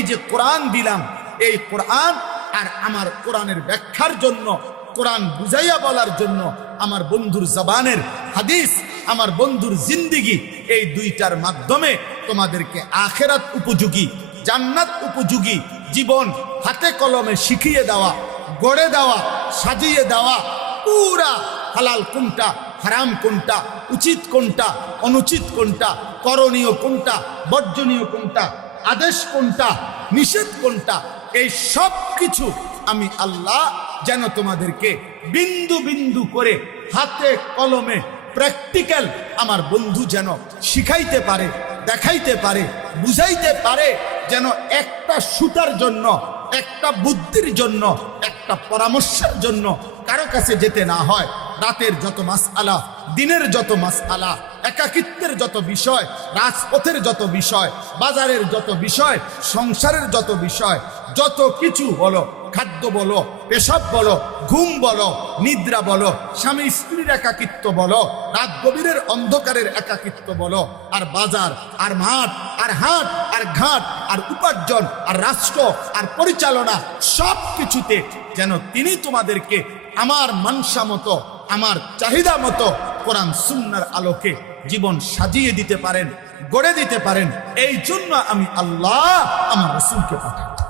এই যে কোরআন দিলাম, এই কোরআন আর আমার কোরআনের ব্যাখ্যার জন্য, কোরআন বুঝাইয়া বলার জন্য আমার বন্ধুর জবানের হাদিস, আমার বন্ধুর জিন্দিগি, এই দুইটার মাধ্যমে তোমাদেরকে আখিরাত উপযোগী, জান্নাত উপযোগী জীবন হাতে কলমে শিখিয়ে দেওয়া, গড়ে দেওয়া, সাজিয়ে দেওয়া, পুরা হালাল কোনটা, হারাম কোনটা, উচিত কোনটা, অনুচিত কোনটা, করণীয় কোনটা, বর্জনীয় কোনটা, আদেশ কোনটা, নিষেধ কোনটা, এই সব কিছু আমি আল্লাহ যেন তোমাদেরকে বিন্দু বিন্দু করে হাতে কলমে প্র্যাকটিক্যাল আমার বন্ধু যেন শিখাইতে পারে, দেখাইতে পারে, বুঝাইতে পারে, যেন একটা সুতার জন্য, একটা বুদ্ধির জন্য, একটা পরামর্শের জন্য কারো কাছে যেতে না হয়। রাতের যত মাসআলা, দিনের যত মাসআলা, একাকিত্বের যত বিষয়, রাজপথের যত বিষয়, বাজারের যত বিষয়, সংসারের যত বিষয়, যত কিছু বলো, খাদ্য বলো, পেশাব বলো, ঘুম বলো, নিদ্রা বলো, স্বামী স্ত্রীর একাকিত্ব বলো, রাত গভীরের অন্ধকারের একাকিত্ব বলো, আর বাজার, আর মাঠ, আর হাট, আর ঘাট, আর উপার্জন, আর রাষ্ট্র, আর পরিচালনা, সব কিছুতে যেন তিনি তোমাদেরকে আমার মানসা মতো, আমার চাহিদা মতো কোরআন সুন্নাহর আলোকে জীবন সাজিয়ে দিতে পারেন, গড়ে দিতে পারেন। এই জন্য আমি আল্লাহ আমার রাসূলকে পাঠাই।